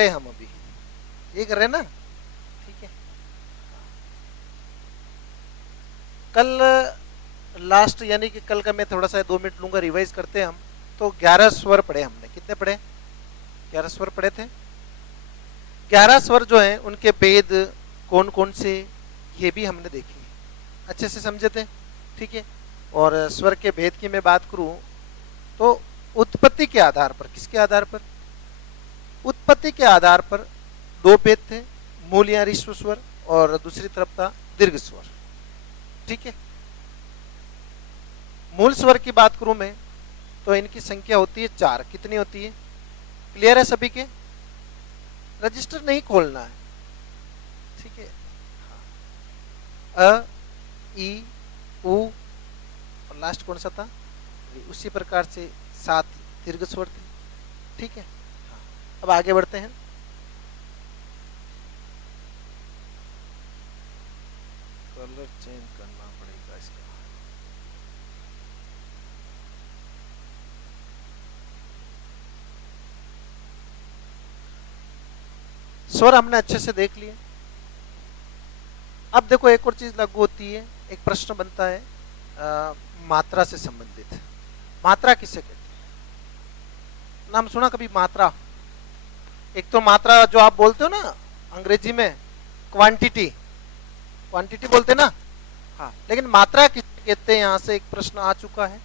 हम अभी ये कर रहे हैं ना, ठीक है। कल लास्ट यानी कि कल का मैं थोड़ा सा 2 मिनट लूंगा, रिवाइज करते हैं हम। तो 11 स्वर पढ़े हमने, कितने पढ़े? 11 स्वर पढ़े थे। 11 स्वर जो हैं उनके भेद कौन कौन से, ये भी हमने देखे, अच्छे से समझे थे, ठीक है। और स्वर के भेद की मैं बात करूं तो उत्पत्ति के आधार पर, किसके आधार पर? उत्पत्ति के आधार पर 2 भेद थे, मूल या ऋस्व स्वर, और दूसरी तरफ था दीर्घ स्वर, ठीक है। मूल स्वर की बात करूं मैं तो इनकी संख्या होती है 4। कितनी होती है? क्लियर है सभी के? रजिस्टर नहीं खोलना है, ठीक है। अ, ई, उ और लास्ट कौन सा था? उसी प्रकार से 7 दीर्घ स्वर थे, ठीक है। अब आगे बढ़ते हैं। कलर चेंज करना पड़ेगा इसका। स्वर हमने अच्छे से देख लिए। अब देखो एक और चीज लागू होती है, एक प्रश्न बनता है मात्रा से संबंधित। मात्रा किसे कहते हैं? नाम सुना कभी मात्रा? एक तो मात्रा जो आप बोलते हो ना अंग्रेजी में, क्वांटिटी, क्वांटिटी बोलते ना, हाँ, लेकिन मात्रा किसे कहते हैं? यहां से एक प्रश्न आ चुका है।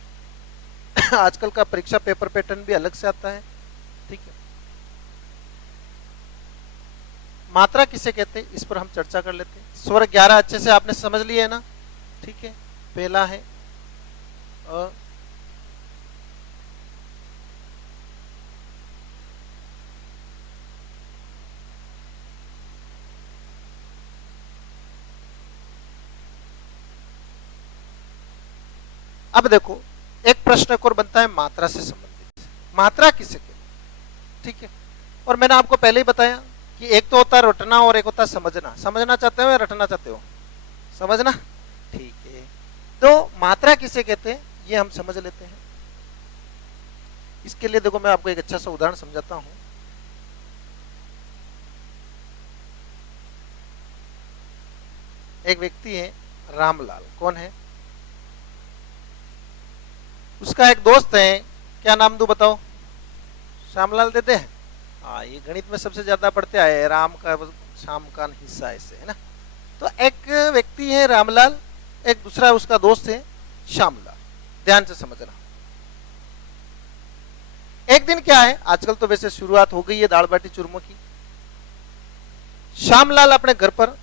आजकल का परीक्षा पेपर पैटर्न भी अलग से आता है, ठीक है। मात्रा किसे कहते हैं, इस पर हम चर्चा कर लेते हैं। स्वर 11 अच्छे से आपने समझ लिए है ना, ठीक है। पहला है अ, अब देखो एक प्रश्न और बनता है मात्रा से संबंधित। मात्रा किसे कहते हैं, ठीक है। और मैंने आपको पहले ही बताया कि एक तो होता है रटना और एक होता है समझना। समझना चाहते हो या रटना चाहते हो? समझना, ठीक है। तो मात्रा किसे कहते हैं ये हम समझ लेते हैं। इसके लिए देखो मैं आपको एक अच्छा सा उदाहरण समझाता हूं। एक व्यक्ति है रामलाल, कौन है? उसका एक दोस्त है, क्या नाम दूं बताओ? श्यामलाल देते हैं। हाँ, ये गणित में सबसे ज्यादा पढ़ते आए हैं, राम का शाम का हिस्सा ऐसे, है ना। तो एक व्यक्ति है रामलाल, एक दूसरा उसका दोस्त है श्यामलाल। ध्यान से समझना। एक दिन क्या है, आजकल तो वैसे शुरुआत हो गई है दाल बाटी चूरमो की। श्यामलाल अपने घर पर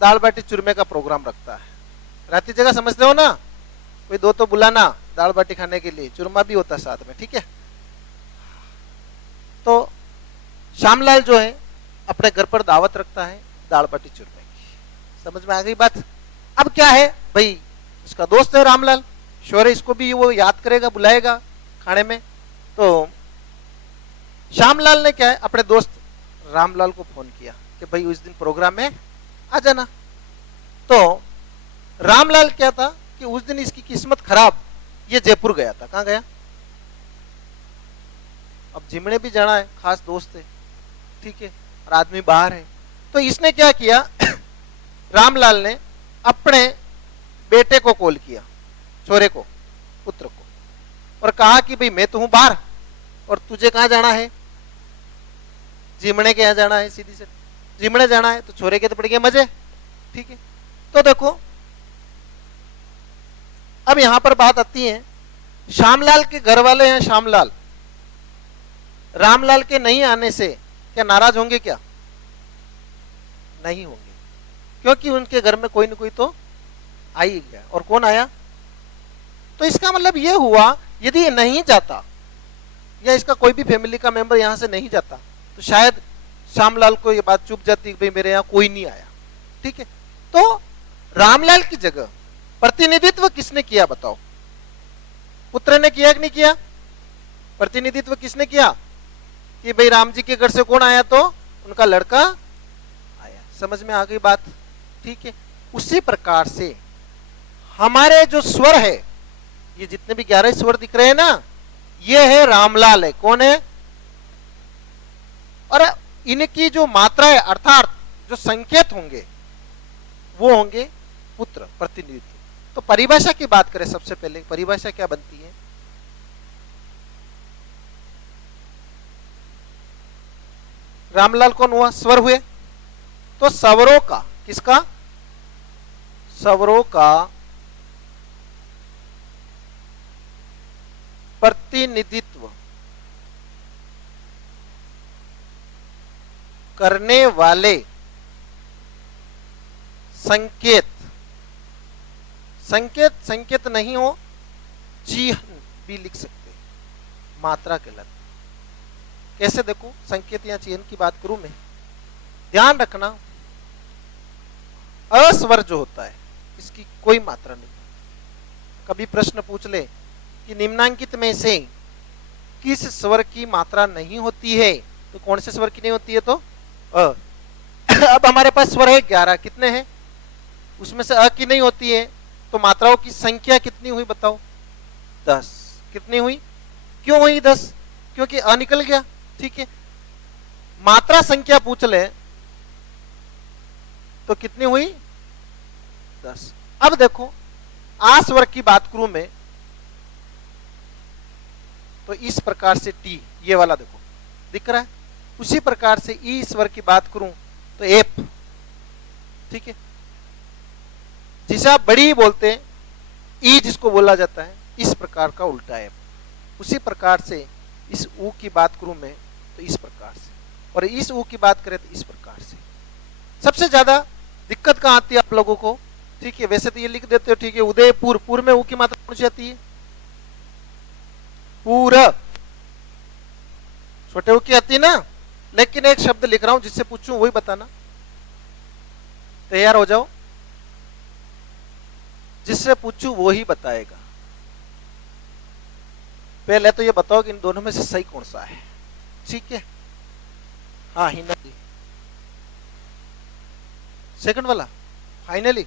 दाल बाटी चूरमे का प्रोग्राम रखता है। राती जगह समझते हो ना, कोई दो तो बुलाना दाल बाटी खाने के लिए, चूरमा भी होता साथ में, ठीक है। तो श्यामलाल जो है अपने घर पर दावत रखता है दाल बाटी चूरमे की। समझ में आ गई बात? अब क्या है भाई, इसका दोस्त है रामलाल, श्योर है इसको भी वो याद करेगा, बुलाएगा खाने में। तो श्यामलाल ने क्या है अपने दोस्त रामलाल को फोन किया कि भाई उस दिन प्रोग्राम में आ जाना। तो रामलाल क्या था कि उस दिन इसकी किस्मत खराब, ये जयपुर गया था। कहां गया? अब जिमने भी जाना है, खास दोस्त है, ठीक है, और आदमी बाहर है। तो इसने क्या किया, रामलाल ने अपने बेटे को कॉल किया, छोरे को, पुत्र को, और कहा कि भाई मैं तो हूं बाहर और तुझे कहां जाना है? जिमने के यहां जाना है, सीधी से जिमने जाना है। तो छोरे के तो पड़ गए मजे, ठीक है। तो देखो अब यहां पर बात आती है, श्यामलाल के घर वाले हैं, श्यामलाल रामलाल के नहीं आने से क्या नाराज होंगे? क्या नहीं होंगे, क्योंकि उनके घर में कोई ना कोई तो आ ही गया। और कौन आया? तो इसका मतलब यह हुआ यदि ये नहीं जाता या इसका कोई भी फैमिली का मेंबर यहां से नहीं जाता तो शायद श्यामलाल को ये बात चुप जाती कि भाई मेरे यहां कोई नहीं आया, ठीक है। तो रामलाल की जगह प्रतिनिधित्व किसने किया बताओ? पुत्र ने किया कि नहीं किया? प्रतिनिधित्व किसने किया कि भाई राम जी के घर से कौन आया? तो उनका लड़का आया। समझ में आ गई बात? ठीक है। उसी प्रकार से हमारे जो स्वर है, ये जितने भी 11 स्वर दिख रहे हैं ना, ये है रामलाल है। कौन है? इनकी जो मात्रा है अर्थात जो संकेत होंगे वो होंगे पुत्र प्रतिनिधित्व। तो परिभाषा की बात करें, सबसे पहले परिभाषा क्या बनती है? रामलाल कौन हुआ? स्वर हुए। तो स्वरों का, किसका? स्वरों का प्रतिनिधित्व करने वाले संकेत, संकेत संकेत नहीं हो, चिन्ह भी लिख सकते, मात्रा के लग। कैसे? देखो, संकेत या चिन्ह की बात करूं मैं, ध्यान रखना अस्वर जो होता है इसकी कोई मात्रा नहीं। कभी प्रश्न पूछ ले कि निम्नांकित में से किस स्वर की मात्रा नहीं होती है, तो कौन से स्वर की नहीं होती है? तो अ। अब हमारे पास स्वर है 11, कितने हैं? उसमें से अ की नहीं होती है, तो मात्राओं की संख्या कितनी हुई बताओ? 10। कितनी हुई? क्यों हुई 10? क्योंकि अ निकल गया। ठीक है, मात्रा संख्या पूछ ले तो कितनी हुई? 10। अब देखो, आ स्वर की बात करूं मैं तो इस प्रकार से टी, ये वाला देखो दिख रहा है। उसी प्रकार से ई स्वर की बात करूं तो एप। ठीक है, जिसे आप बड़ी बोलते हैं, ई जिसको बोला जाता है, इस प्रकार का उल्टा एप। उसी प्रकार से इस ऊ की बात करूं मैं तो इस प्रकार से, और इस ऊ की बात करें तो इस प्रकार से। सबसे ज्यादा दिक्कत कहां आती है आप लोगों को? ठीक है, वैसे तो ये लिख देते हो, ठीक है, उदयपुर, पूर में ऊ की मात्रा कौन सी आती है? पूर, छोटे ऊ की आती है ना। लेकिन एक शब्द लिख रहा हूं, जिससे पूछूं वही बताना। तैयार हो जाओ, जिससे पूछूं वो ही बताएगा। पहले तो ये बताओ कि इन दोनों में से सही कौन सा है। ठीक है, हाँ हिना जी, सेकंड वाला फाइनली।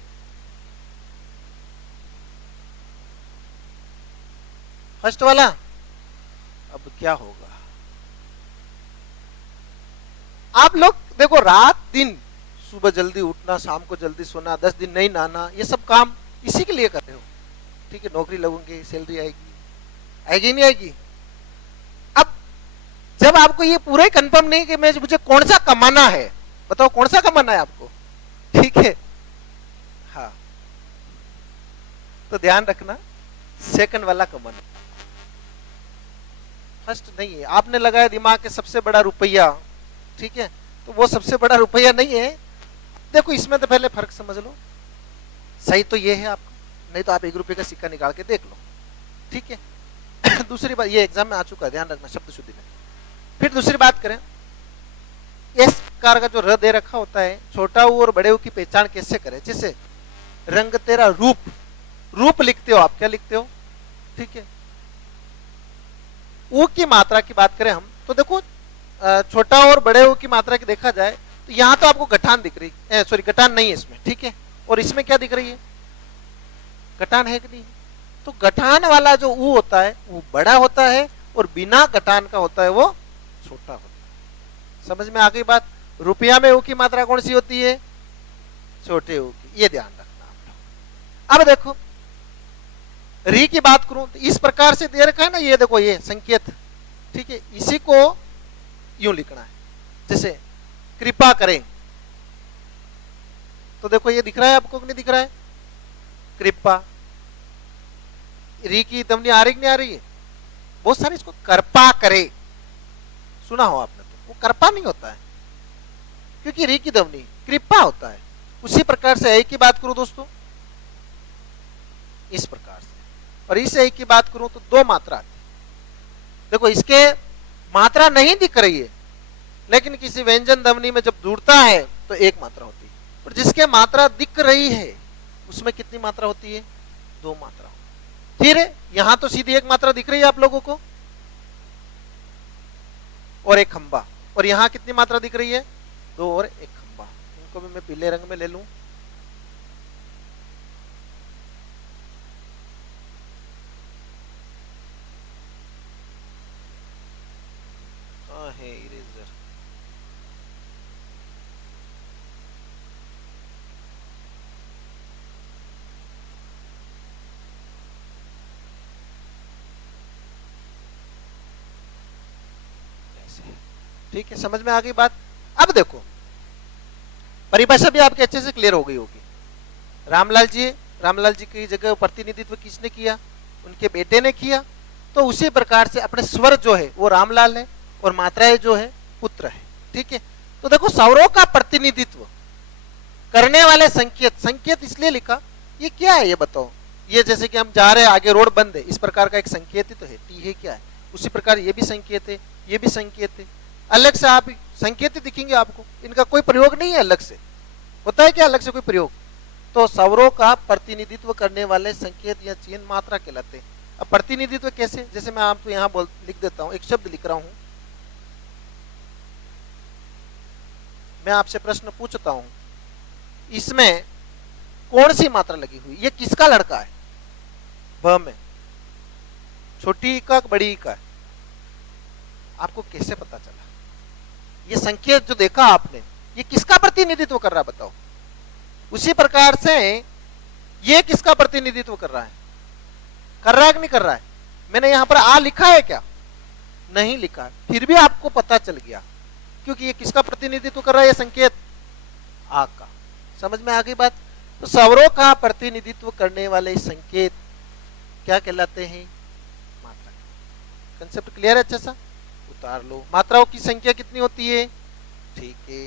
फर्स्ट वाला, अब क्या होगा? आप लोग देखो, रात दिन, सुबह जल्दी उठना, शाम को जल्दी सोना, 10 दिन नहीं नहाना, ये सब काम इसी के लिए कर रहे हो। ठीक है, नौकरी लगोगे, सैलरी आएगी, आएगी नहीं आएगी? अब जब आपको ये पूरा ही कंफर्म नहीं कि मुझे कौन सा कमाना है, बताओ कौन सा कमाना है आपको? ठीक है, हाँ, तो ध्यान रखना, सेकंड वाला कमाना, फर्स्ट नहीं है। आपने लगाया दिमाग के सबसे बड़ा रुपया, ठीक है, तो वो सबसे बड़ा रुपया नहीं है। देखो, इसमें तो पहले फर्क समझ लो। सही तो ये है आपका, नहीं तो आप 1 रुपये का सिक्का निकाल के देख लो। ठीक है। दूसरी बात, ये एग्जाम में आ चुका है, ध्यान रखना शब्द शुद्धि में। फिर दूसरी बात करें, इस प्रकार का जो र दे रखा होता है, छोटा ऊ और बड़े ऊ की पहचान कैसे करें? जैसे रंग तेरा रूप, रूप लिखते हो आप, क्या लिखते हो? ठीक है, ऊ की मात्रा की बात करें हम तो देखो, छोटा और बड़े ऊ की मात्रा की देखा जाए तो यहां तो आपको गठान दिख रही है, सॉरी गठान नहीं है इसमें। ठीक है, और इसमें क्या दिख रही है? गठान है कि नहीं? तो गठान वाला जो ऊ होता है वो बड़ा होता है, और बिना गठान का होता है वो छोटा होता है। समझ में आ गई बात? रुपया में ऊ की मात्रा कौन सी होती है? छोटे ऊ की, ये ध्यान रखना आप लोग। अब देखो, री की बात करूं तो इस प्रकार से दे रखा है ना, ये देखो, ये संकेत। ठीक है, इसी को यूं लिखना है, जैसे कृपा करें, तो देखो ये दिख रहा है आपको कि नहीं दिख रहा है? कृपा, री की ध्वनि आ रही कि नहीं आ रही है? बहुत सारे इसको कृपा करे सुना हो आपने, तो वो कृपा नहीं होता है, क्योंकि री की ध्वनि कृपा होता है। उसी प्रकार से ए की बात करूं दोस्तों, इस प्रकार से, और इस ए की बात करूं तो 2 मात्रा आती है। देखो, इसके मात्रा नहीं दिख रही है, लेकिन किसी व्यंजन ध्वनि में जब जुड़ता है तो 1 मात्रा होती है, और जिसके मात्रा दिख रही है उसमें कितनी मात्रा होती है? 2 मात्रा। फिर यहां तो सीधी 1 मात्रा दिख रही है आप लोगों को, और 1 खंबा, और यहां कितनी मात्रा दिख रही है? 2 और 1 खंबा। इनको भी मैं पीले रंग में ले लूं। है इरेजर, ठीक है, समझ में आ गई बात। अब देखो, परिभाषा भी आपके अच्छे से क्लियर हो गई होगी। रामलाल जी, रामलाल जी की जगह प्रतिनिधित्व किसने किया? उनके बेटे ने किया। तो उसी प्रकार से अपने स्वर जो है वो रामलाल है, और मात्राएं जो है पुत्र है। ठीक है, तो देखो सौरों का प्रतिनिधित्व करने वाले संकेत, संकेत इसलिए लिखा, ये क्या है ये बताओ। ये जैसे कि हम जा रहे हैं, आगे रोड बंद है, इस प्रकार का एक संकेत ही तो है, टी है क्या है। उसी प्रकार ये भी संकेत है, ये भी संकेत है। अलग से आप संकेत ही दिखेंगे आपको, इनका कोई प्रयोग नहीं है अलग से। होता है क्या अलग से कोई प्रयोग? तो सौरों का प्रतिनिधित्व करने वाले संकेत या चिन्ह मात्रा कहलाते हैं। अब प्रतिनिधित्व कैसे? जैसे मैं आपको यहाँ लिख देता हूँ, एक शब्द लिख रहा हूँ, मैं आपसे प्रश्न पूछता हूँ, इसमें कौन सी मात्रा लगी हुई, ये किसका लड़का है? ब में छोटी ई का बड़ी ई का है? आपको कैसे पता चला? ये संकेत जो देखा आपने, ये किसका प्रतिनिधित्व कर रहा है बताओ। उसी प्रकार से ये किसका प्रतिनिधित्व कर रहा है? कर रहा है कि नहीं कर रहा है? मैंने यहां पर आ लिखा है क्या? नहीं लिखा है, फिर भी आपको पता चल गया, क्योंकि ये किसका प्रतिनिधित्व कर रहा है? ये संकेत आ का। समझ में आ गई बात? तो सौरों का प्रतिनिधित्व करने वाले संकेत क्या कहलाते हैं? मात्रा। कंसेप्ट क्लियर है? अच्छा सा उतार लो। मात्राओं की संख्या कितनी होती है? ठीक है,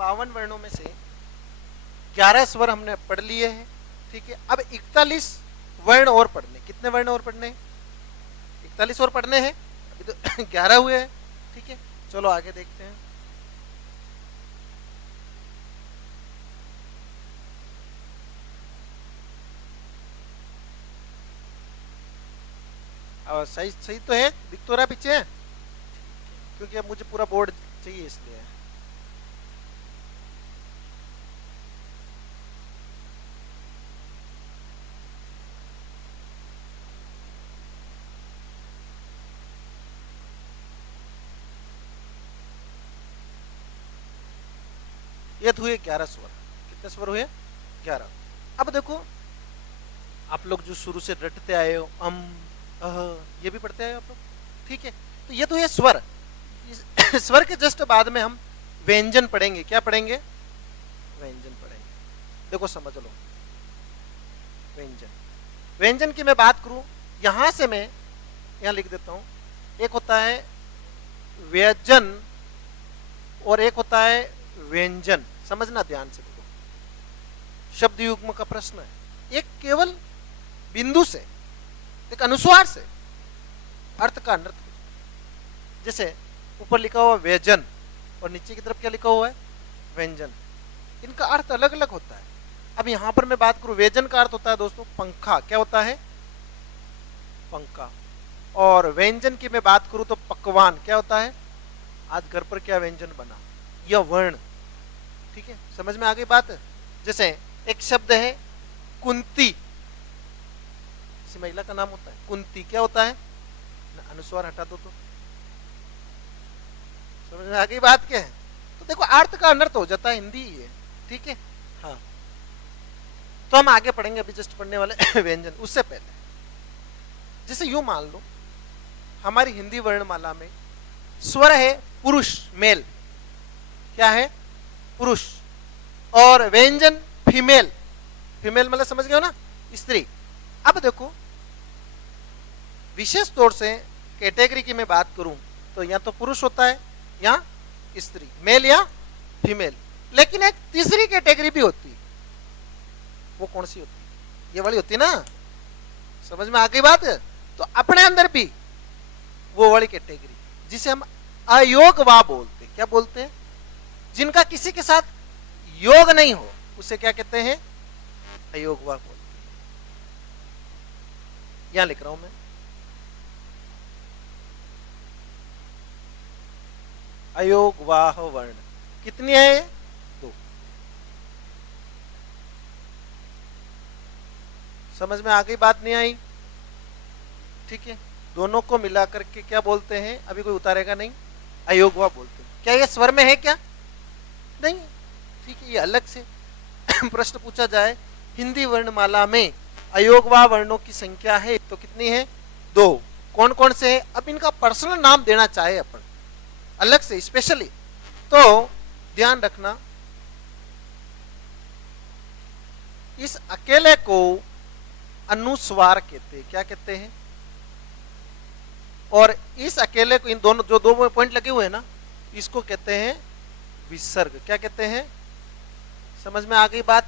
52 वर्णों में से 11 स्वर हमने पढ़ लिए हैं, ठीक है। अब 41 वर्ण और पढ़ने, कितने वर्ण और पढ़ने? 41 और पढ़ने हैं, अभी तो 11 हुए हैं, ठीक है। चलो आगे देखते हैं। और सही सही तो है, दिख तो रहा पीछे है, क्योंकि अब मुझे पूरा बोर्ड चाहिए इसलिए। ये तो हुए 11 स्वर। कितने स्वर हुए? 11। अब देखो, आप लोग जो शुरू से रटते आए हो, ये भी पढ़ते आए हो आप लोग, ठीक है। तो ये तो ये स्वर, इस स्वर के जस्ट बाद में हम व्यंजन पढ़ेंगे। क्या पढ़ेंगे? व्यंजन पढ़ेंगे। देखो समझ लो, व्यंजन, व्यंजन की मैं बात करूं, यहां से मैं यहां लिख देता हूं। एक होता है व्यंजन और एक होता है व्यंजन। समझना ध्यान से, देखो शब्द युग्म का प्रश्न है। एक केवल बिंदु से, एक अनुस्वार से अर्थ का अनर्थ। जैसे ऊपर लिखा हुआ व्यंजन और नीचे की तरफ क्या लिखा हुआ है? व्यंजन। इनका अर्थ अलग अलग होता है। अब यहां पर मैं बात करूं, व्यंजन का अर्थ होता है दोस्तों पंखा। क्या होता है? पंखा। और व्यंजन की मैं बात करूं तो पकवान। क्या होता है? आज घर पर क्या व्यंजन बना, यह वर्ण, ठीक है। समझ में आ गई बात? जैसे एक शब्द है कुंती, किसी महिला का नाम होता है कुंती। क्या होता है? अनुस्वार हटा दो तो समझ में आ गई बात क्या है? तो देखो अर्थ का अनर्थ हो जाता है, हिंदी ही है, ठीक है। हाँ, तो हम आगे पढ़ेंगे, अभी जस्ट पढ़ने वाले व्यंजन। उससे पहले जैसे यूं मान लो, हमारी हिंदी वर्णमाला में स्वर है पुरुष, मेल। क्या है? पुरुष। और व्यंजन फीमेल। फीमेल मतलब समझ गए हो ना, स्त्री। अब देखो विशेष तौर से कैटेगरी की मैं बात करूं तो या तो पुरुष होता है या स्त्री, मेल या फीमेल। लेकिन एक तीसरी कैटेगरी भी होती है। वो कौन सी होती है? ये वाली होती है ना। समझ में आ गई बात? तो अपने अंदर भी वो वाली कैटेगरी जिसे हम अयोगवा बोलते हैं। क्या बोलते हैं? जिनका किसी के साथ योग नहीं हो, उसे क्या कहते हैं? अयोगवा बोलते हैं। यहां लिख रहा हूं मैं, अयोगवाह वर्ण। कितनी है? 2। समझ में आ गई बात? नहीं आई? ठीक है। दोनों को मिला करके क्या बोलते हैं? अभी कोई उतारेगा नहीं, अयोगवा बोलते हैं। क्या ये स्वर में है? क्या नहीं, ठीक है। ये अलग से प्रश्न पूछा जाए, हिंदी वर्णमाला में अयोगवा वर्णों की संख्या है तो कितनी है? 2। कौन कौन से है? अब इनका पर्सनल नाम देना चाहे अपन अलग से स्पेशली, तो ध्यान रखना, इस अकेले को अनुस्वार कहते हैं। क्या कहते हैं? और इस अकेले को, इन दोनों जो 2 पॉइंट लगे हुए हैं ना, इसको कहते हैं विसर्ग। क्या कहते हैं? समझ में आ गई बात?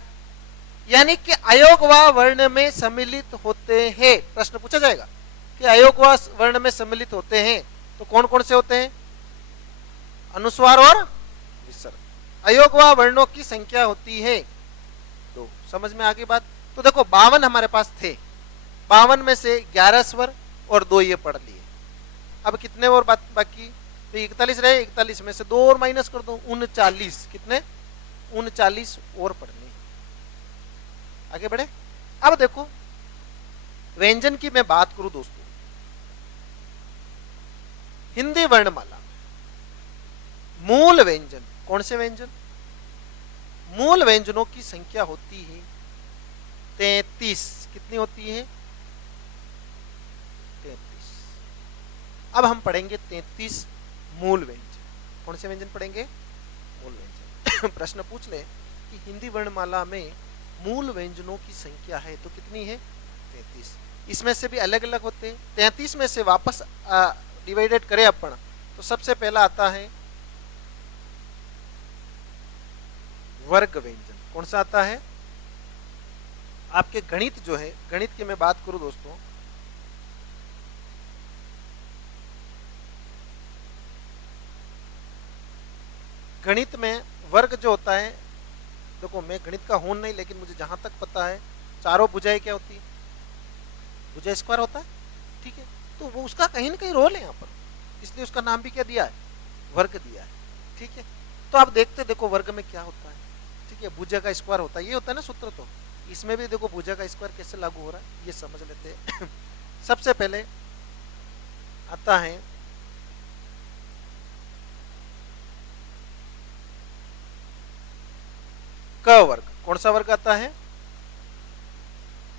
यानी कि अयोगवा वर्ण में सम्मिलित होते हैं। प्रश्न पूछा जाएगा कि अयोगवा वर्ण में सम्मिलित होते हैं तो कौन कौन से होते हैं? अनुस्वार और विसर्ग। अयोगवा वर्णों की संख्या होती है 2। समझ में आ गई बात? तो देखो 52 हमारे पास थे, 52 में से 11 स्वर और 2 ये पढ़ लिए। अब कितने और बाकी? तो 41 रहे, 41 में से 2 और माइनस कर दो, 39। कितने? 39 और पढ़ने। आगे बढ़े। अब देखो व्यंजन की मैं बात करूं दोस्तों, हिंदी वर्णमाला मूल व्यंजन, कौन से व्यंजन? मूल व्यंजनों की संख्या होती है 33। कितनी होती है? 33। अब हम पढ़ेंगे 33 मूल व्यंजन। कौन से व्यंजन पढ़ेंगे? मूल व्यंजन। प्रश्न पूछ ले कि हिंदी वर्णमाला में मूल व्यंजनों की संख्या है तो कितनी है? 33। इसमें से भी अलग अलग होते हैं। 33 में से वापस डिवाइडेड करें अपन तो सबसे पहला आता है वर्ग व्यंजन कौन सा आता है? आपके गणित जो है, गणित की मैं बात करूं दोस्तों, गणित में वर्ग जो होता है, देखो मैं गणित का हूं नहीं, लेकिन मुझे जहां तक पता है चारों भुजाएं क्या होती है? भुजा स्क्वायर होता है, ठीक है। तो वो उसका कहीं ना कहीं रोल है यहाँ पर, इसलिए उसका नाम भी क्या दिया है? वर्ग दिया है, ठीक है। तो आप देखते देखो वर्ग में क्या होता है, ठीक है, भुजा का स्क्वायर होता है, ये होता है ना सूत्र। तो इसमें भी देखो भुजा का स्क्वायर कैसे लागू हो रहा है, ये समझ लेते हैं। सबसे पहले आता है क वर्ग। कौन सा वर्ग आता है?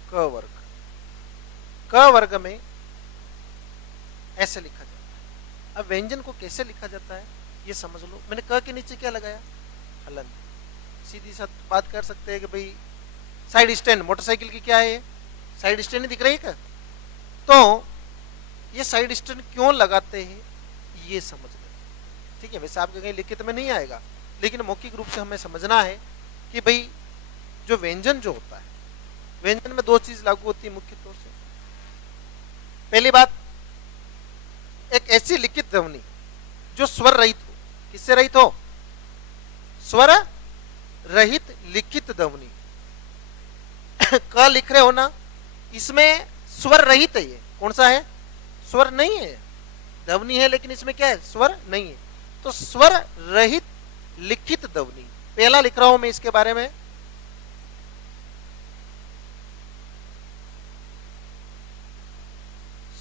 क वर्ग। क वर्ग में ऐसे लिखा जाता है। अब व्यंजन को कैसे लिखा जाता है ये समझ लो। मैंने क के नीचे क्या लगाया? हलंत। सीधी साथ बात कर सकते हैं कि भाई साइड स्टैंड, मोटरसाइकिल की क्या है? साइड स्टैंड दिख रही है क्या? तो ये साइड स्टैंड क्यों लगाते हैं ये समझ लें, ठीक है। वैसे आपके कहीं लिखित में नहीं आएगा, लेकिन मौखिक रूप से हमें समझना है कि भाई जो व्यंजन जो होता है, व्यंजन में दो चीज लागू होती है मुख्य तौर से। पहली बात, एक ऐसी लिखित ध्वनि जो स्वर रहित हो। किससे रहित हो? स्वर रहित लिखित ध्वनि। क लिख रहे हो ना, इसमें स्वर रहित है। ये कौन सा है? स्वर नहीं है, ध्वनि है, लेकिन इसमें क्या है? स्वर नहीं है। तो स्वर रहित लिखित ध्वनि पहला लिख रहा हूं मैं इसके बारे में।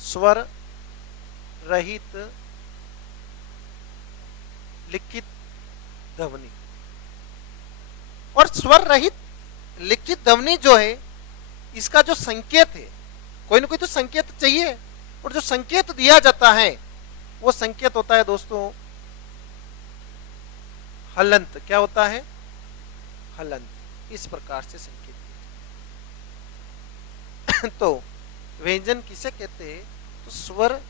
स्वर रहित लिखित ध्वनि। और स्वर रहित लिखित ध्वनि जो है, इसका जो संकेत है, कोई ना कोई तो संकेत चाहिए, और जो संकेत दिया जाता है वो संकेत होता है दोस्तों हलंत। क्या होता है? हलंत। इस प्रकार से संकेत दिया। तो व्यंजन किसे कहते हैं? तो स्वर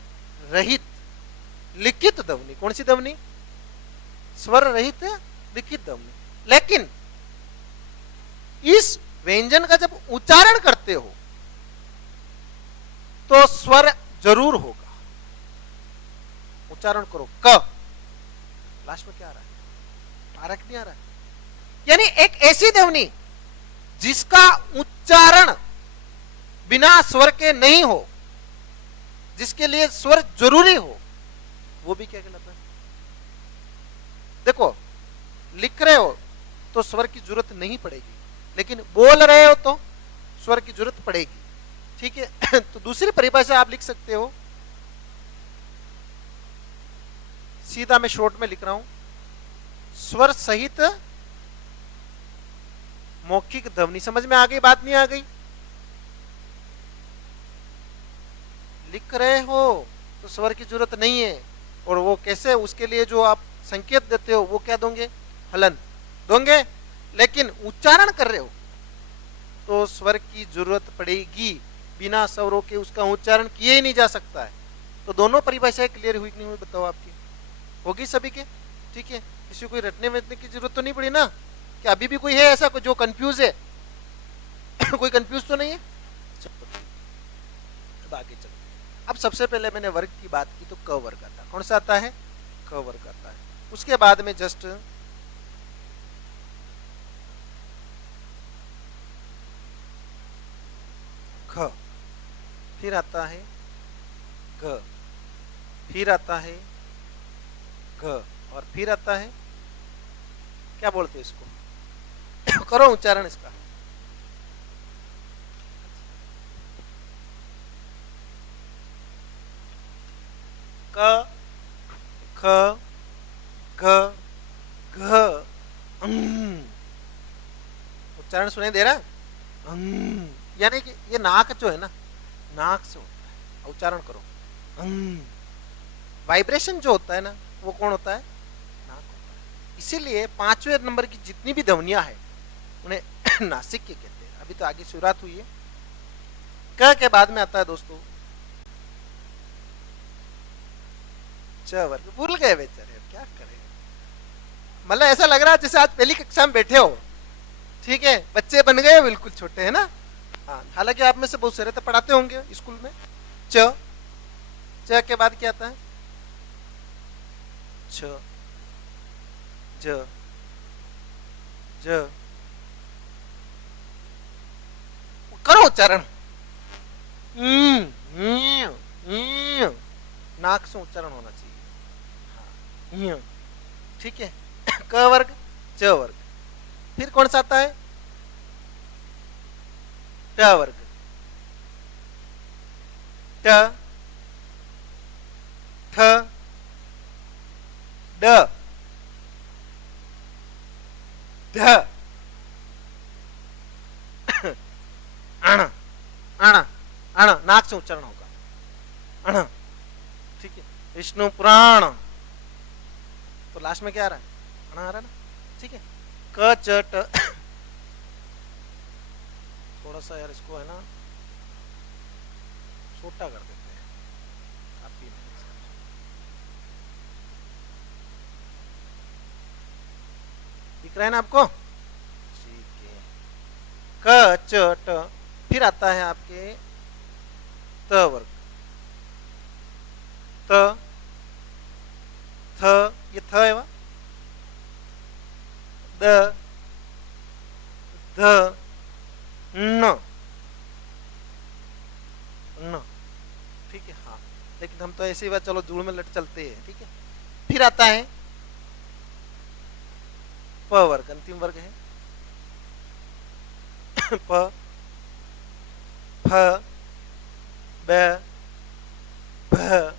रहित लिखित ध्वनि। कौन सी ध्वनि? स्वर रहित लिखित ध्वनि। लेकिन इस व्यंजन का जब उच्चारण करते हो तो स्वर जरूर होगा। उच्चारण करो क, लास्ट में क्या आ रहा है? आरक नहीं आ रहा है। यानी एक ऐसी ध्वनि जिसका उच्चारण बिना स्वर के नहीं हो, जिसके लिए स्वर जरूरी हो, वो भी क्या कहलाता है? देखो लिख रहे हो तो स्वर की जरूरत नहीं पड़ेगी, लेकिन बोल रहे हो तो स्वर की जरूरत पड़ेगी, ठीक है। तो दूसरी परिभाषा आप लिख सकते हो, सीधा मैं शॉर्ट में लिख रहा हूं, स्वर सहित मौखिक ध्वनि। समझ में आ गई बात? नहीं आ गई? लिख रहे हो तो स्वर की जरूरत नहीं है, और वो कैसे? उसके लिए जो आप संकेत देते हो वो क्या दोगे? हलन दोगे। लेकिन उच्चारण कर रहे हो तो स्वर की जरूरत पड़ेगी, बिना स्वरों के उसका उच्चारण किए ही नहीं जा सकता है। तो दोनों परिभाषाएं क्लियर हुई कि नहीं हुई बताओ? आपकी होगी सभी के, ठीक है। किसी को रटने वटने की जरूरत तो नहीं पड़ी ना? क्या अभी भी कोई है ऐसा जो कंफ्यूज है? कोई कंफ्यूज तो नहीं है? अब आगे चलो। अब सबसे पहले मैंने वर्ग की बात की तो क वर्ग आता है। कौन सा आता है? क वर्ग आता है। उसके बाद में जस्ट ख, फिर आता है ग, फिर आता है घ, और फिर आता है क्या बोलते हैं इसको? करो उच्चारण इसका। क, ख, ग, घ, उच्चारण सुनाई दे रहा है? यानी कि ये नाक जो है ना, नाक से होता है। उच्चारण करो। वाइब्रेशन जो होता है ना, वो कौन होता है? नाक होता है। इसीलिए 5वें नंबर की जितनी भी ध्वनियां हैं उन्हें नासिक के कहते हैं। अभी तो आगे शुरुआत हुई है। क के बाद में आता है दोस्तों च वर्ग। भूल गए बेचारे, क्या करें। मतलब ऐसा लग रहा है जैसे आज पहली कक्षा में बैठे हो, ठीक है, बच्चे बन गए बिल्कुल छोटे, है ना। हाँ, हालांकि आप में से बहुत सारे तो पढ़ाते होंगे स्कूल में। च, च के बाद क्या आता है? छ, ज, ज, करो उच्चारण। नाक से उच्चारण होना चाहिए। हाँ, ठीक है। क वर्ग, च वर्ग, फिर कौन सा आता है? ट वर्ग, ट, ठ, ड, ढ, अण, अण, अण, नाक से उच्चारण होगा, अण, ठीक है। विष्णु पुराण, तो लास्ट में क्या आ रहा है? अण आ रहा है ना, ठीक है। क, च, ट, थोड़ा सा यार इसको है ना छोटा कर देते हैं, काफी नहीं इसका। दिख रहा है ना आपको? ठीक है। क, च, ट, फिर आता है आपके त वर्ग, त, थ, ये थ है वा, द, ध, न, न, ठीक है। हाँ, लेकिन हम तो ऐसे ही बात, चलो जुड़ में लट चलते हैं, ठीक है। फिर आता है प वर्ग, अंतिम वर्ग है। प, फ, ब, भ,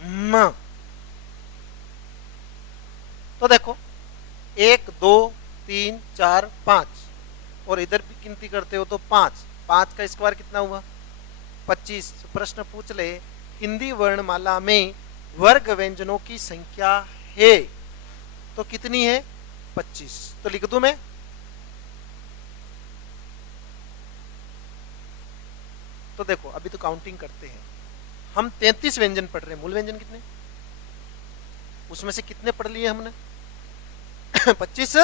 म। तो देखो 1 2 3 4 5, और इधर भी गिनती करते हो तो 5, 5 का स्क्वायर कितना हुआ? 25। प्रश्न पूछ ले हिंदी वर्णमाला में वर्ग व्यंजनों की संख्या है तो कितनी है? 25। तो लिख दूं मैं? तो देखो अभी तो काउंटिंग करते हैं हम। 33 व्यंजन पढ़ रहे हैं। मूल व्यंजन कितने? उसमें से कितने पढ़ लिए हमने? 25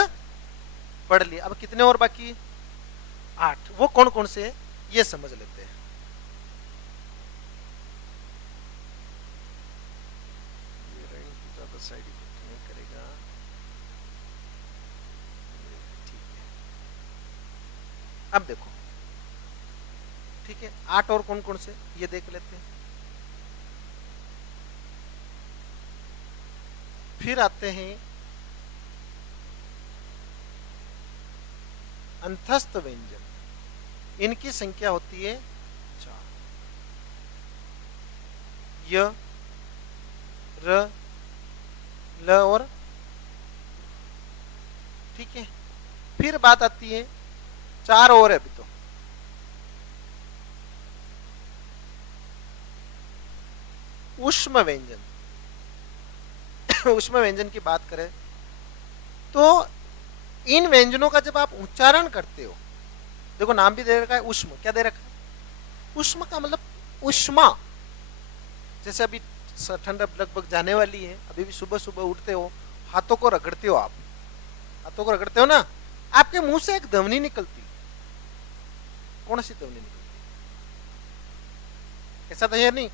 पढ़ लिए। अब कितने और बाकी? 8। वो कौन कौन से है ये समझ लेते हैं। ज्यादा साइड इफेक्ट नहीं करेगा, ठीक है। अब देखो, ठीक है, 8 और कौन कौन से ये देख लेते हैं। फिर आते हैं अंतस्थ व्यंजन, इनकी संख्या होती है 4। य, र, ल और, ठीक है। फिर बात आती है 4 और है अभी तो, ऊष्म व्यंजन। ऊष्म व्यंजन की बात करें तो इन व्यंजनों का जब आप उच्चारण करते हो, देखो नाम भी दे रखा है ऊष्म। क्या दे रखा है? ऊष्म का मतलब ऊष्मा। जैसे अभी ठंड लगभग जाने वाली है, अभी भी सुबह सुबह उठते हो, हाथों को रगड़ते हो, आप हाथों को रगड़ते हो ना, आपके मुंह से एक ध्वनि निकलती। कौन सी ध्वनि निकलती? ऐसा तो है नहीं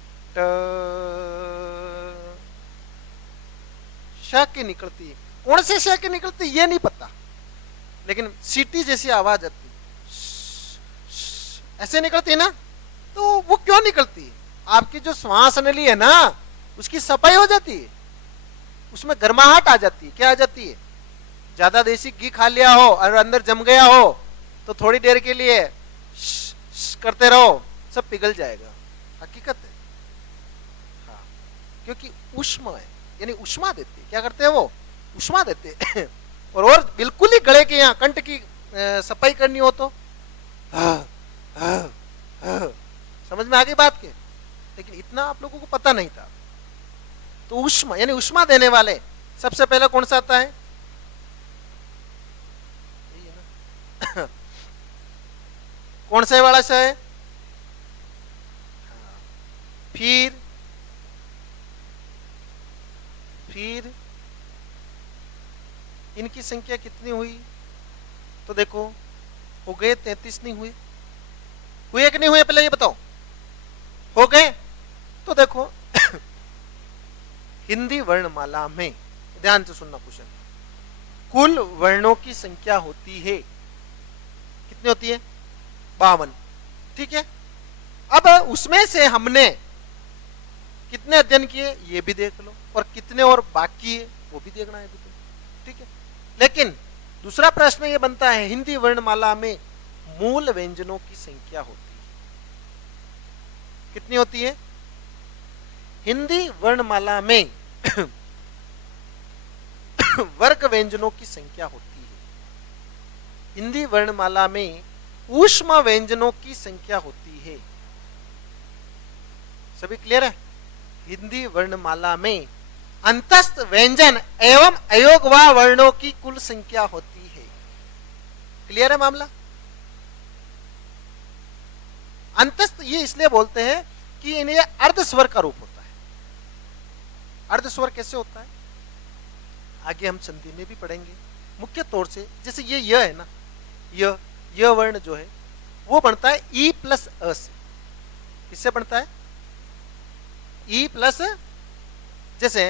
श की निकलती। कौन से श की निकलती ये नहीं पता, लेकिन सीटी जैसी आवाज आती, ऐसे निकलती है ना। तो वो क्यों निकलती है? आपकी जो श्वास नली है ना, उसकी सफाई हो जाती है, उसमें गर्माहट आ जाती है। क्या आ जाती है? ज्यादा देसी घी खा लिया हो और अंदर जम गया हो तो थोड़ी देर के लिए करते रहो, सब पिघल जाएगा। हकीकत है। हाँ, क्योंकि ऊष्मा है, यानी उष्मा देते। क्या करते हैं वो? उष्मा देते। और बिल्कुल ही गले के यहाँ कंठ की सफाई करनी हो तो समझ में आ गई बात के? लेकिन इतना आप लोगों को पता नहीं था। तो उष्मा यानी उष्मा देने वाले सबसे पहले कौन सा आता है? कौन सा वाला सा है? फिर इनकी संख्या कितनी हुई? तो देखो हो गए 33, नहीं हुए? हुए कि नहीं हुए, पहले ये बताओ। हो गए। तो देखो हिंदी वर्णमाला में, ध्यान से सुनना क्वेश्चन, कुल वर्णों की संख्या होती है, कितनी होती है? 52। ठीक है, अब उसमें से हमने कितने अध्ययन किए ये भी देख लो, और कितने और बाकी है वो भी देखना है। ठीक है, लेकिन दूसरा प्रश्न ये बनता है, हिंदी वर्णमाला में मूल व्यंजनों की संख्या होती है, कितनी होती है? हिंदी वर्णमाला में वर्ग व्यंजनों की संख्या होती है, हिंदी वर्णमाला में ऊष्म व्यंजनों की संख्या होती है। सभी क्लियर है? हिंदी वर्णमाला में अंतस्थ व्यंजन एवं अयोगवा वर्णों की कुल संख्या होती है। क्लियर है मामला? अंतस्थ ये इसलिए बोलते हैं कि इन्हें अर्धस्वर का रूप होता है। अर्धस्वर कैसे होता है आगे हम संधि में भी पढ़ेंगे। मुख्य तौर से जैसे ये य है ना, य वर्ण जो है वो बनता है ई प्लस अ से। किससे बनता है? ई प्लस, जैसे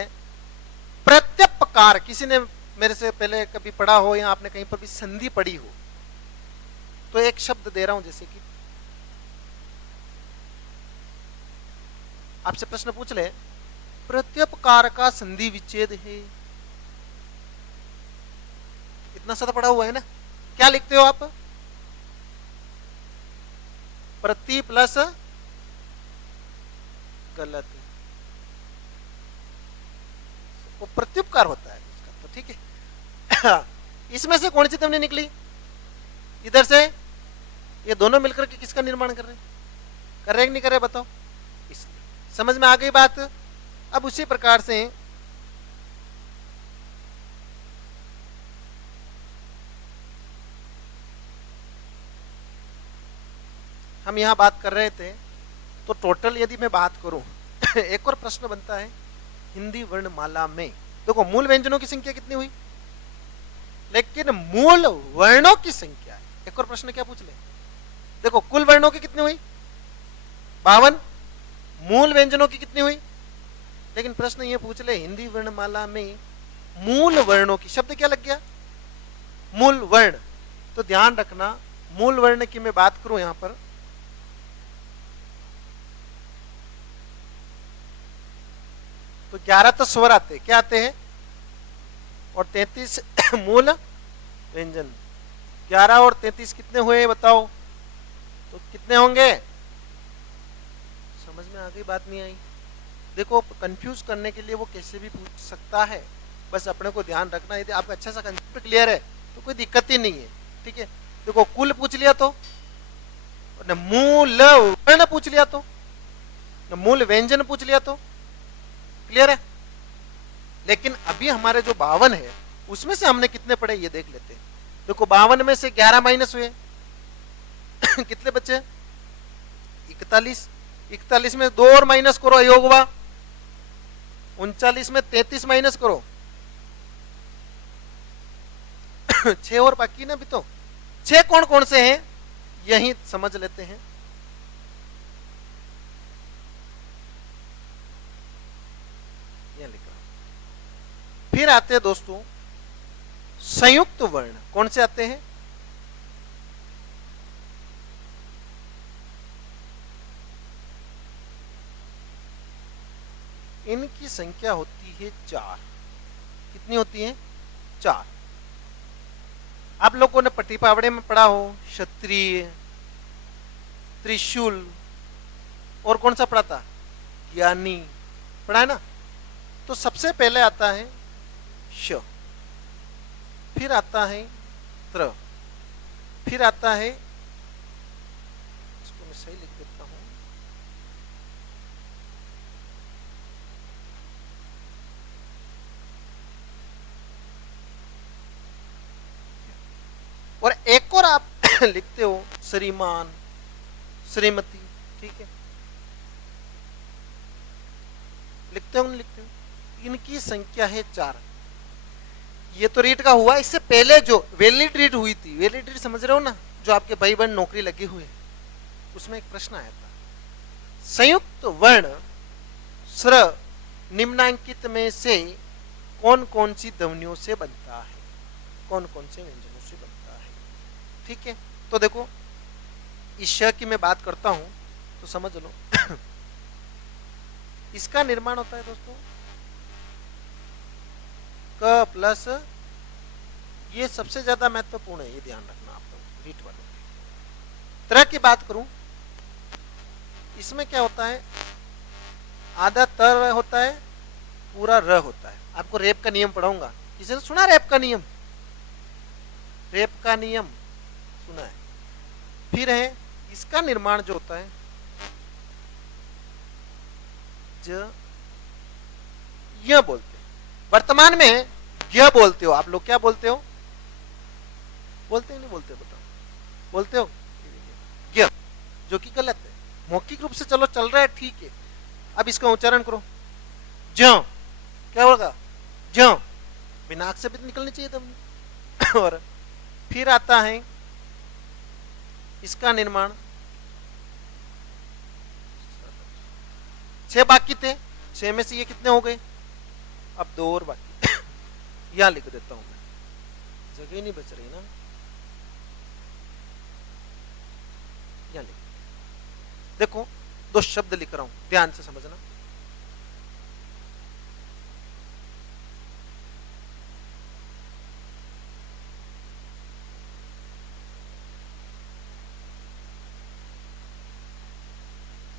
प्रत्यपकार, किसी ने मेरे से पहले कभी पढ़ा हो या आपने कहीं पर भी संधि पढ़ी हो, तो एक शब्द दे रहा हूं, जैसे कि आपसे प्रश्न पूछ ले, प्रत्यपकार का संधि विच्छेद है, इतना सा तो पढ़ा हुआ है ना, क्या लिखते हो आप? प्रति प्लस, गलत, वो प्रत्युपकार होता है इसका, तो ठीक है। इसमें से कौन सी तुमने निकली? इधर से ये दोनों मिलकर के किसका निर्माण कर रहे हैं कि नहीं कर रहे बताओ? इसलिए समझ में आ गई बात। अब उसी प्रकार से हम यहां बात कर रहे थे, तो टोटल यदि मैं बात करूं एक और प्रश्न बनता है हिंदी वर्णमाला में, देखो मूल व्यंजनों की संख्या कितनी हुई, लेकिन मूल वर्णों की संख्या है। एक और प्रश्न क्या पूछ ले, देखो कुल वर्णों की कितनी हुई? 52। मूल व्यंजनों की कितनी हुई? लेकिन प्रश्न ये पूछ ले हिंदी वर्णमाला में मूल वर्णों की, शब्द क्या लग गया? मूल वर्ण। तो ध्यान रखना, मूल वर्ण की मैं बात करूं यहां पर, तो 11 तो स्वर आते, क्या आते हैं? और 33 मूल व्यंजन। 11 और 33 कितने हुए बताओ? तो कितने होंगे? समझ में आ गई बात? नहीं आई? देखो कंफ्यूज करने के लिए वो कैसे भी पूछ सकता है, बस अपने को ध्यान रखना। यदि आपका अच्छा सा कंसेप्ट क्लियर है तो कोई दिक्कत ही नहीं है। ठीक है, देखो कुल पूछ लिया तो, न मूल वर्ण पूछ लिया तो, न मूल व्यंजन पूछ लिया तो, क्लियर है? लेकिन अभी हमारे जो 52 है उसमें से हमने कितने पढ़े ये देख लेते हैं। देखो 52 में से 11 माइनस हुए कितने बचे? 41। 41 में 2 और माइनस करो, अयोग हुआ। 39 में 33 माइनस करो 6 और बाकी ना भी, तो 6 कौन कौन से हैं यही समझ लेते हैं। ये लिख रहा हूं। फिर आते हैं दोस्तों संयुक्त वर्ण। कौन से आते हैं? इनकी संख्या होती है 4। कितनी होती है? 4। आप लोगों ने पट्टी पावड़े में पढ़ा हो क्षत्रिय, त्रिशूल, और कौन सा पढ़ा था? ज्ञानी, पढ़ा है ना? तो सबसे पहले आता है श, फिर आता है त्र, फिर आता है, इसको मैं सही लिख देता हूं, और एक और आप लिखते हो श्रीमान, श्रीमती। ठीक है, लिखते हो नहीं लिखते हो? इनकी संख्या है 4। ये तो रीट का हुआ। इससे पहले जो वैलिड रीट हुई थी, वैलिड रीट समझ रहे हो ना, जो आपके भाई बहन नौकरी लगी हुई है, उसमें एक प्रश्न आया था, संयुक्त वर्ण स्र निम्नांकित में से कौन कौन सी ध्वनियों से बनता है, कौन कौन से व्यंजनों से बनता है। ठीक है, तो देखो इस श की मैं बात करता हूं तो समझ लो इसका निर्माण होता है दोस्तों क प्लस, ये सबसे ज्यादा महत्वपूर्ण है, ये ध्यान रखना आप लोग रीट वालों की तरह की बात करूं, इसमें क्या होता है, आधा तर होता है, पूरा र होता है। आपको रेप का नियम पढ़ाऊंगा, किसी ने सुना रेप का नियम? रेप का नियम सुना है। फिर है इसका निर्माण जो होता है ज य बोलते हैं, वर्तमान में य बोलते हो आप लोग, क्या बोलते हो? बोलते हो नहीं बोलते, बताओ, बोलते हो य, जो कि गलत है। मौखिक रूप से चलो चल रहा है, ठीक है। अब इसका उच्चारण करो, ज, क्या होगा? ज, बिना अक्ष से भी निकलनी चाहिए तब। और फिर आता है इसका निर्माण, 6 बाकी थे, 6 में से ये कितने हो गए? अब 2 और बाकी। यहां लिख देता हूं मैं, जगह नहीं बच रही ना, यहां लिख, देखो 2 शब्द लिख रहा हूं, ध्यान से समझना।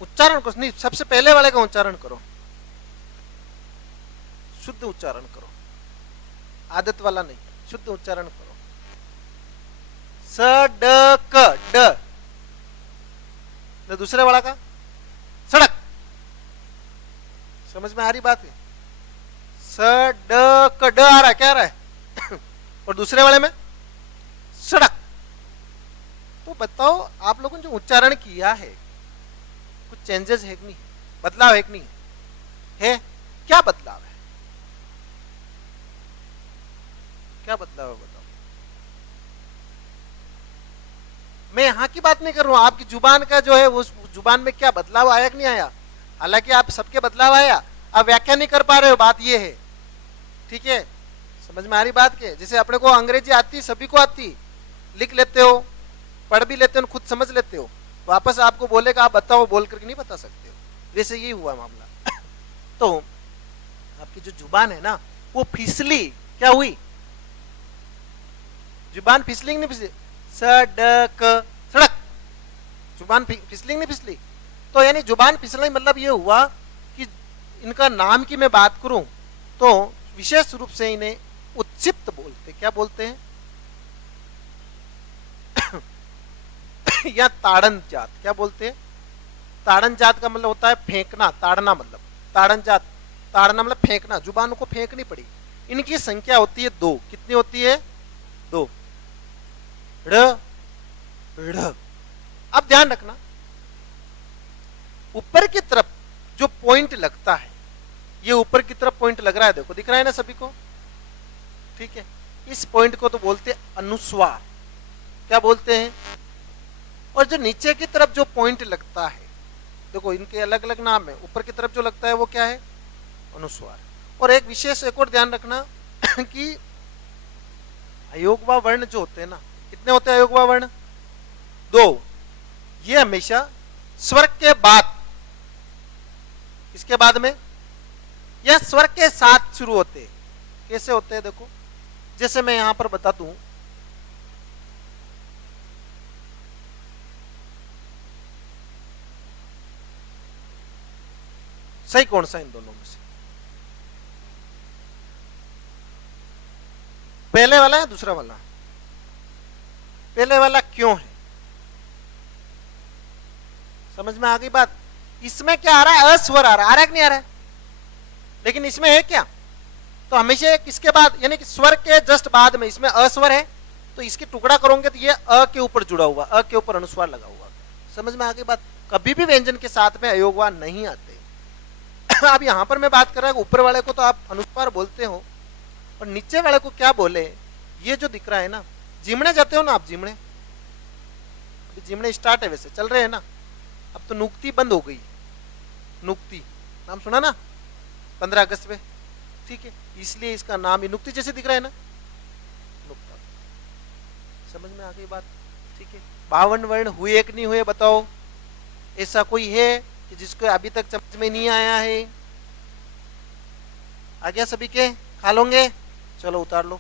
उच्चारण करो, नहीं सबसे पहले वाले का उच्चारण करो, शुद्ध उच्चारण करो, आदत वाला नहीं, शुद्ध उच्चारण करो। स ड क ड, दूसरे वाला का सड़क, समझ में आ रही बात है? स ड क ड आ रहा है, क्या आ रहा है? और दूसरे वाले में सड़क। तो बताओ आप लोगों ने जो उच्चारण किया है कुछ चेंजेस है कि नहीं, बदलाव है कि नहीं है? क्या बदलाव है, क्या बदलाव है बताओ? मैं यहां की बात नहीं कर रहा हूं, आपकी जुबान का जो है वो जुबान में क्या बदलाव आया कि नहीं आया? हालांकि आप सबके बदलाव आया, आप व्याख्या नहीं कर पा रहे हो, बात ये है। ठीक है, समझ में आ रही बात के? जैसे अपने को अंग्रेजी आती, सभी को आती, लिख लेते हो, पढ़ भी लेते हो, खुद समझ लेते हो, वापस आपको बोलेगा आप बताओ, बोल करके नहीं बता सकते हो। वैसे यही हुआ मामला। तो आपकी जो जुबान है ना वो फिसली, क्या हुई? जुबान फिसली नहीं फिसली? सड़क, सड़क, जुबान फिसली नहीं फिसली? तो यानी जुबान फिसलने मतलब ये हुआ कि इनका नाम की मैं बात करूं तो विशेष रूप से इन्हें उत्क्षिप्त बोलते, क्या बोलते हैं? या ताड़न जात, क्या बोलते हैं? ताड़न जात का मतलब होता है फेंकना, ताड़ना मतलब, ताड़न जात, ताड़ना मतलब फेंकना, जुबान को फेंकनी पड़ी। इनकी संख्या होती है 2, कितनी होती है? 2, ड़ ढ़। अब ध्यान रखना, ऊपर की तरफ जो पॉइंट लगता है, ये ऊपर की तरफ पॉइंट लग रहा है, देखो दिख रहा है ना सभी को? ठीक है, इस पॉइंट को तो बोलते हैं अनुस्वार, क्या बोलते हैं? और जो नीचे की तरफ जो पॉइंट लगता है, देखो इनके अलग अलग नाम है, ऊपर की तरफ जो लगता है वो क्या है? अनुस्वार। और एक विशेष एक और ध्यान रखना कि अयोगवा वर्ण जो होते हैं ना, कितने होते हैं अयोगवा वर्ण? 2। ये हमेशा स्वर के बाद, इसके बाद में, या स्वर के साथ शुरू होते हैं। कैसे होते हैं देखो, जैसे मैं यहां पर बता दूं, सही कौन सा इन दोनों में से? पहले वाला है दूसरा वाला? पहले वाला क्यों है? समझ में आ गई बात? इसमें क्या आ रहा है? अस्वर आ रहा है कि नहीं आ रहा है? लेकिन इसमें है क्या? तो हमेशा किसके बाद, यानी कि स्वर के जस्ट बाद में इसमें अस्वर है, तो इसकी टुकड़ा करोगे तो ये अ के ऊपर जुड़ा हुआ, अ के ऊपर अनुस्वार लगा हुआ। समझ में आ गई बात? कभी भी व्यंजन के साथ में अयोगवा नहीं आते। अब यहां पर मैं बात कर रहा हूं, ऊपर वाले को तो आप अनुस्वार बोलते हो, और नीचे वाले को क्या बोले, ये जो दिख रहा है ना, जिमणे जाते हो ना आप, जिमणे, अभी जिमने स्टार्ट है, वैसे चल रहे हैं ना। अब तो नुक्ती बंद हो गई। नुक्ती नाम सुना ना, 15 अगस्त पे, ठीक है, इसलिए इसका नाम ही नुक्ती जैसे दिख रहा है ना, नुक्ता। समझ में आ गई बात? ठीक है, 52 वर्ण हुए कि नहीं हुए बताओ? ऐसा कोई है कि जिसको अभी तक समझ में नहीं आया है? आ गया सभी के? खा लोगे? चलो उतार लो।